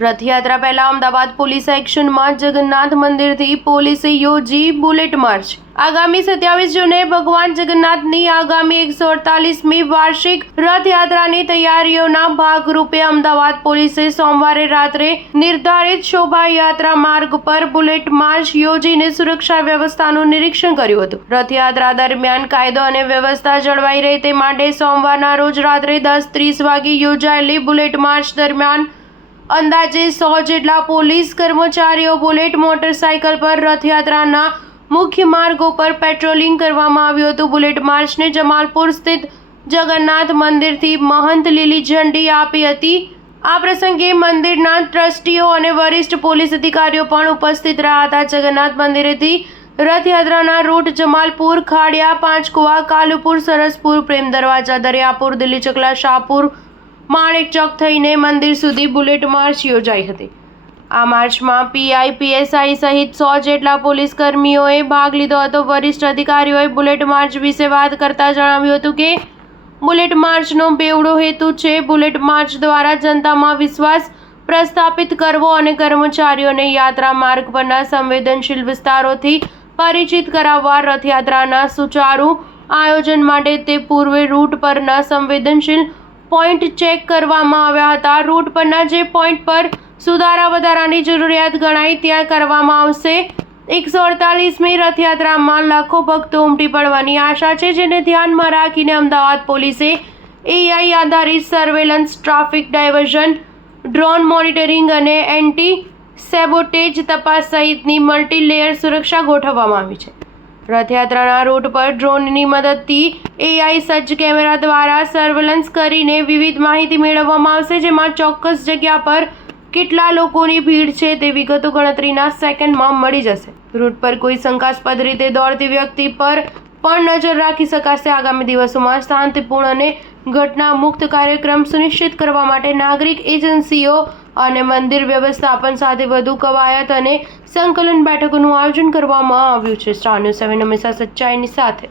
રથયાત્રા પહેલા અમદાવાદ પોલીસ એક્શનમાં જગન્નાથ મંદિરથી પોલીસે યોજી બુલેટ માર્ચ। આગામી 27 જૂને ભગવાન જગન્નાથની આગામી 148મી વાર્ષિક રથયાત્રાની તૈયારીઓના ભાગરૂપે અમદાવાદ પોલીસે સોમવારે રાત્રે નિર્ધારિત શોભાયાત્રા માર્ગ પર બુલેટ માર્ચ યોજીને સુરક્ષા વ્યવસ્થાનું નિરીક્ષણ કર્યું હતું। રથયાત્રા દરમિયાન કાયદો અને વ્યવસ્થા જળવાઈ રહે તે માટે સોમવારના રોજ રાત્રે 10:30 વાગે યોજાયેલી બુલેટ માર્ચ દરમિયાન અંદાજે 100 જેટલા પોલીસ કર્મચારીઓ બુલેટ મોટરસાયકલ પર રથયાત્રાના મુખ્ય માર્ગો પર પેટ્રોલિંગ કરવામાં આવ્યું હતું। બુલેટ માર્ચને જમાલપુર સ્થિત જગન્નાથ મંદિરથી મહંત લીલી ઝંડી આપી હતી। આ પ્રસંગે મંદિરના ટ્રસ્ટીઓ અને વરિષ્ઠ પોલીસ અધિકારીઓ પણ ઉપસ્થિત રહ્યા હતા। જગન્નાથ મંદિરેથી રથયાત્રાના રૂટ જમાલપુર, ખાડિયા, પાંચકુવા, કાલુપુર, સરસપુર, પ્રેમ દરવાજા, દરિયાપુર, દિલ્હી ચકલા, શાહપુર, માણેક ચોક થઈને મંદિર સુધી બુલેટ માર્ચ યોજાઈ હતી। આ માર્ચમાં પીઆઈ, પીએસઆઈ સહિત 100 જેટલા પોલીસ કર્મીઓએ ભાગ લીધો હતો। વરિષ્ઠ અધિકારીઓએ બુલેટ માર્ચ વિશે વાત કરતા જણાવ્યું હતું કે બુલેટ માર્ચનો બેવડો હેતુ છે બુલેટ માર્ચ દ્વારા જનતામાં વિશ્વાસ પ્રસ્થાપિત કરવો અને કર્મચારીઓને યાત્રા માર્ગ પરના સંવેદનશીલ વિસ્તારોથી પરિચિત કરાવવા। રથયાત્રાના સુચારુ આયોજન માટે તે પૂર્વે રૂટ પરના સંવેદનશીલ પોઈન્ટ ચેક કરવામાં આવ્યા હતા। રૂટ પરના જે પોઈન્ટ પર સુધારા વધારાની જરૂરિયાત ગણાય ત્યાં કરવામાં આવશે। 148મી રથયાત્રામાં લાખો ભક્તો ઉમટી પડવાની આશા છે, જેને ધ્યાનમાં રાખીને અમદાવાદ પોલીસે એઆઈ આધારિત surveillance, traffic diversion, drone monitoring અને એન્ટી સેબોટેજ તપાસ સહિતની મલ્ટી લેયર સુરક્ષા ગોઠવવામાં આવી છે। રથયાત્રાના રૂટ પર ડ્રોનની મદદથી એઆઈ સજ્જ કેમેરા દ્વારા સર્વેલન્સ કરીને વિવિધ માહિતી મેળવવામાં આવશે, જેમાં ચોક્કસ જગ્યા પર કેટલા લોકોની ભીડ છે તે વિગતો ગણતરીના સેકન્ડમાં મળી જશે। રૂટ પર કોઈ શંકાસ્પદ રીતે દોડતી વ્યક્તિ પર પણ નજર રાખી શકાશે। આગામી દિવસોમાં શાંતિપૂર્ણ અને ઘટના મુક્ત કાર્યક્રમ સુનિશ્ચિત કરવા માટે નાગરિક એજન્સીઓ અને મંદિર વ્યવસ્થાપન સાથે વધુ કવાયત અને સંકલન બેઠકોનું આયોજન કરવામાં આવ્યું છે। સ્ટાર ન્યૂઝ 7 હંમેશા સચ્ચાઈની સાથે।